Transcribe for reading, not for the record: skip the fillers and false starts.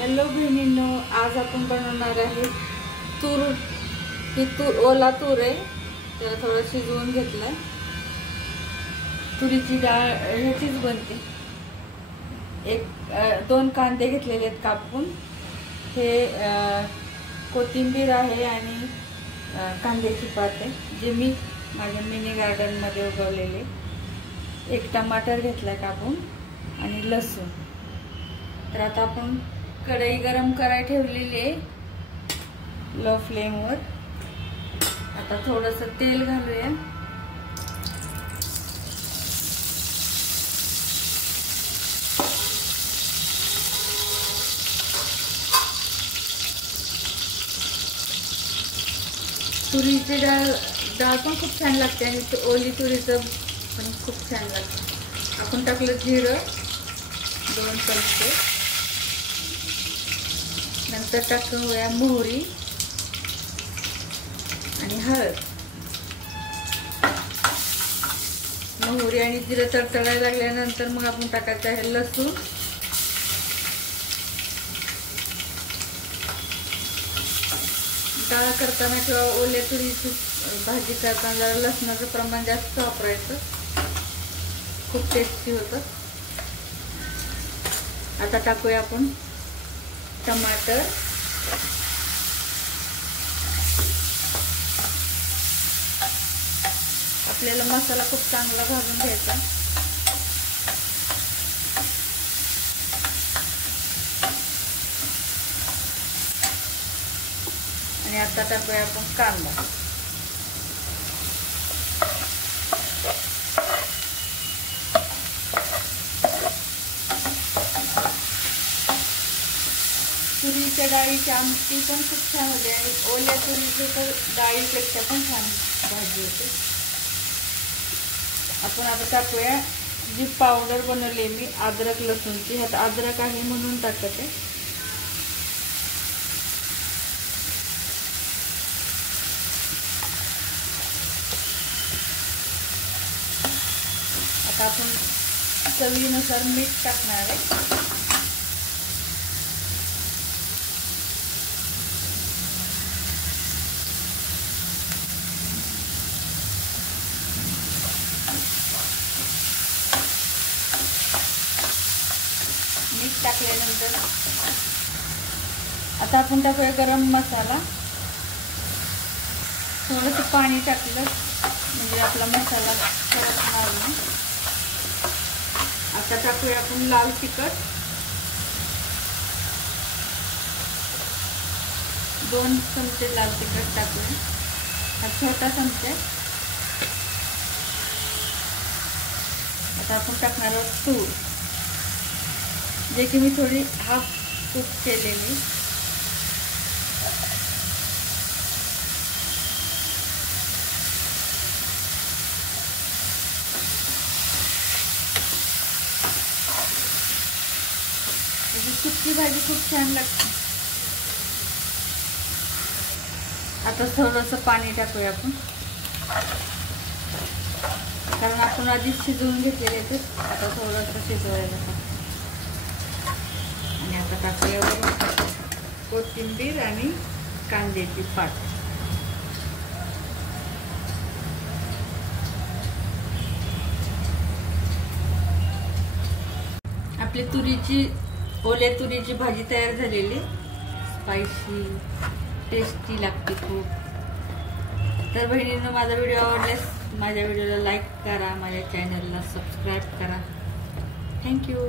Hello बहिणींनो, आज आपण बनवणार आहे तूर। ही ओला तूर आहे, त्याला थोडं शिजवून घेतलंय। तुरीची डाळ ह्याचीच बनते। दोन कांदे घेतलेले आहेत कापून। हे कोथिंबीर आहे आणि कांद्याची पात आहे, जे मी माझ्या मिनी गार्डन मध्ये उगवलेले। एक टमाटर घेतलाय कापून आणि लसूण। तर आता आपण कढई गरम करायला ठेवलेली आहे लो फ्लेम वर। आता थोडंसं तेल घालूया। तुरीची डाळ पण खूप छान लागते आणि ओली तुरीचं पण खूप छान लागते। आपण टाकलं जिरं 2 चमचे, नंतर टाकूया मोहरी आणि हळद। मोहरी आणि जिरं तडतडायला लागल्यानंतर मग आपण टाकायचं आहे लसूण। डाळ करताना किंवा ओल्या तुरीची भाजी करताना जरा लसणाचं प्रमाण जास्त वापरायचं, खूप टेस्टी होतं। आता टाकूया आपण टमाटर, आपल्याला मसाला खूप चांगला भाजून घ्यायचा। आणि आता टाकूया आपण कांदा। तुरीच्या डाळीची आमटी पण खूप छान होते आणि ओल्या तुरीची तर डाळीपेक्षा पण छान भाजी होते। आपण आता टाकूया जी पावडर बनवली मी अद्रक लसूणची। ह्यात अद्रक आहे म्हणून टाकते। आता आपण चवीनुसार मीठ टाकणार आहे। मीठ टाकल्यानंतर आता आपण टाकूया गरम मसाला। थोडंसं पाणी टाकलं म्हणजे आपला मसाला करपणार नाही। आता टाकूया आपण लाल तिखट 2 चमचे लाल तिखट टाकूया। हा छोटा चमचा। आता आपण टाकणार आहोत तूर, जे की मी थोडी हाफ कुक केलेली। सुकी भाजी खूप छान लागते। आता थोडंसं पाणी टाकूया आपण, कारण आपण आधीच शिजवून घेतलेले आहे। आता थोडंसं शिजवायला आणि आता टाकूया कोथिंबीर आणि कांद्याची पात। आपली ओल्या तुरीची भाजी तयार झालेली, स्पायसी टेस्टी लागते खूप। तर बहिणींनो, माझा व्हिडिओ आवडल्यास माझ्या व्हिडिओला लाईक करा, माझ्या चॅनलला सबस्क्राईब करा। थँक्यू।